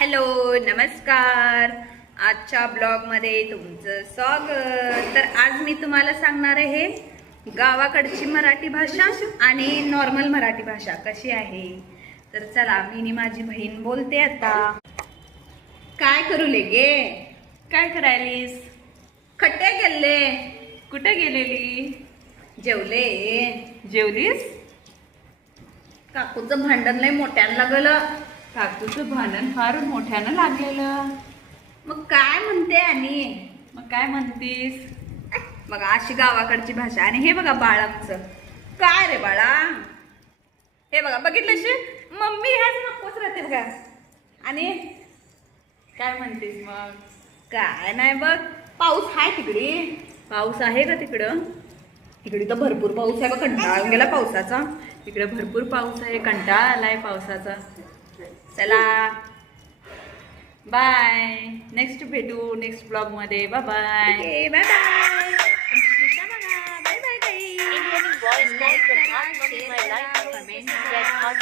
Hello नमस्कार. आजच्या ब्लॉगमध्ये तुमचं स्वागत. तर आज मी तुम्हाला सांगणार आहे गावाकडची मराठी भाषा आणि नॉर्मल मराठी भाषा कशी आहे. तर चला मी माझी बहीण बोलते आता. काय करू गे? काय करायलीस? खट्टे गेले. कुठे गेलेली? जेवले. जेवलीस? काकूचं भांडण लय मोठ्यानं लागलं. काकूचं भांडण फार मोठ्यानं लागलेलं. मग काय म्हणते आणि मग काय म्हणतीस? बघा अशी गावाकडची भाषा. आणि हे बघा बाळ आमचं. काय रे बाळा? हे बघा बघितलं मम्मी ह्याच नकोच राहते बघा. आणि काय म्हणतीस मग? काय नाही बघ. पाऊस आहे तिकडे? पाऊस आहे का तिकडं? तिकडे तर भरपूर पाऊस आहे बघ. कंटाळा गेला पावसाचा. इकडे भरपूर पाऊस आहे. कंटाळा आलाय पावसाचा. चला बाय. नेक्स्ट भेटू नेक्स्ट ब्लॉग मध्ये. Bye bye. Bye bye. Incoming voice call from not knowing my life comments that are